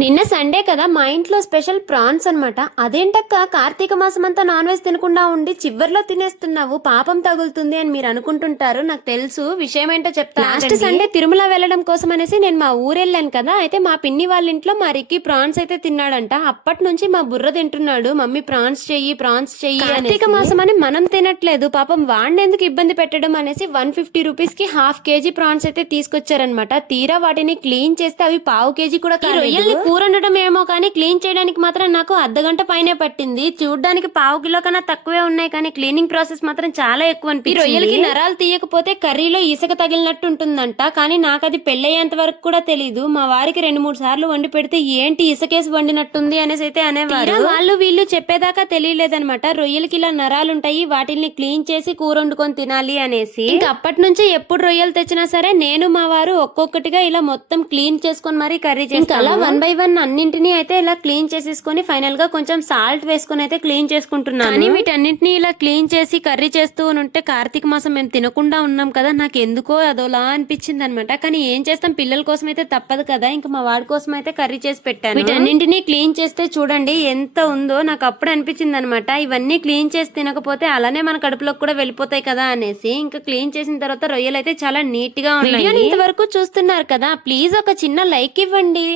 నిన్న సండే కదా మా ఇంట్లో స్పెషల్ ప్రాన్స్ అన్నమాట. అదేంటక్క? కార్తీక మాసం అంతా నాన్ వెజ్ తినకుండా ఉండి చివర్లో తినేస్తున్నావు. పాపం తగులుతుంది అని మీరు అనుకుంటుంటారు. నాకు తెలుసు. విషయం ఏంటో చెప్తా లాస్ట్ సండే తిరుమల వెళ్ళడం కోసం అనేసి నేను మా ఊరు వెళ్ళాను కదా. అయితే మా పిన్ని వాళ్ళ ఇంట్లో మా రిక్కి ప్రాన్స్ అయితే తిన్నాడంట. అప్పటి నుంచి మా బుర్ర తింటున్నాడు. మమ్మీ ప్రాన్స్ చెయ్యి ప్రాన్స్ చెయ్యి కార్తీక మాసం అని మనం తినట్లేదు. పాపం వాడిని ఎందుకు ఇబ్బంది పెట్టడం అనేసి వన్ ఫిఫ్టీ రూపీస్కి హాఫ్ కేజీ ప్రాన్స్ అయితే తీసుకొచ్చారనమాట తీరా వాటిని క్లీన్ చేస్తే అవి పావు కేజీ కూడా. రొయ్యల్ని కూర వండడం ఏమో కానీ క్లీన్ చేయడానికి మాత్రం నాకు అర్ధగంట పైనే పట్టింది. చూడడానికి పావు కిలో కన్నా తక్కువే ఉన్నాయి కానీ క్లీనింగ్ ప్రాసెస్ మాత్రం చాలా ఎక్కువ అనిపించింది. రొయ్యలకి నరాలు తీయకపోతే కర్రీలో ఇసుక తగిలినట్టు ఉంటుందంట. కానీ నాకు అది పెళ్ళయ్యేంత వరకు కూడా తెలియదు మా వారికి రెండు మూడు సార్లు వండి పెడితే ఏంటి ఇసుకేసి వండినట్టుంది అనేసి అయితే అనేవారు. వాళ్ళు వీళ్ళు చెప్పేదాకా తెలియలేదనమాట రొయ్యలకి ఇలా నరాలు ఉంటాయి వాటిని క్లీన్ చేసి కూర వండుకొని తినాలి అనేసి. ఇంకా అప్పటి నుంచి ఎప్పుడు రొయ్యలు తెచ్చినా సరే నేను మా వారు ఒక్కొక్కటిగా ఇలా మొత్తం క్లీన్ చేసుకొని మరీ కర్రీ చేస్తాం అలా వన్ బై వన్ అన్నింటినీ అయితే ఇలా క్లీన్ చేసేసుకొని ఫైనల్గా కొంచెం సాల్ట్ వేసుకొని అయితే క్లీన్ చేసుకుంటున్నాను. కానీ వీటన్నింటినీ ఇలా క్లీన్ చేసి కర్రీ చేస్తూ ఉంటే కార్తీక మాసం మేము తినకుండా ఉన్నాం కదా నాకు ఎందుకో అదోలా అనిపించింది అనమాట కానీ ఏం చేస్తాం? పిల్లల కోసం అయితే తప్పదు కదా ఇంకా మా వాడి కోసం అయితే కర్రీ చేసి పెట్టాను. వీటన్నింటినీ క్లీన్ చేస్తే చూడండి ఎంత ఉందో నాకు అప్పుడు అనిపించింది అనమాట ఇవన్నీ క్లీన్ చేసి తినకపోతే అలానే మన కడుపులోకి కూడా వెళ్ళిపోతాయి కదా అనేసి ఇంకా క్లీన్ చేసిన తర్వాత రొయ్యలు అయితే చాలా నీట్గా ఉన్నాయి ఇంతవరకు చూస్తున్నారు కదా ప్లీజ్ ఒక చిన్న లైక్ ఇవ్వండి.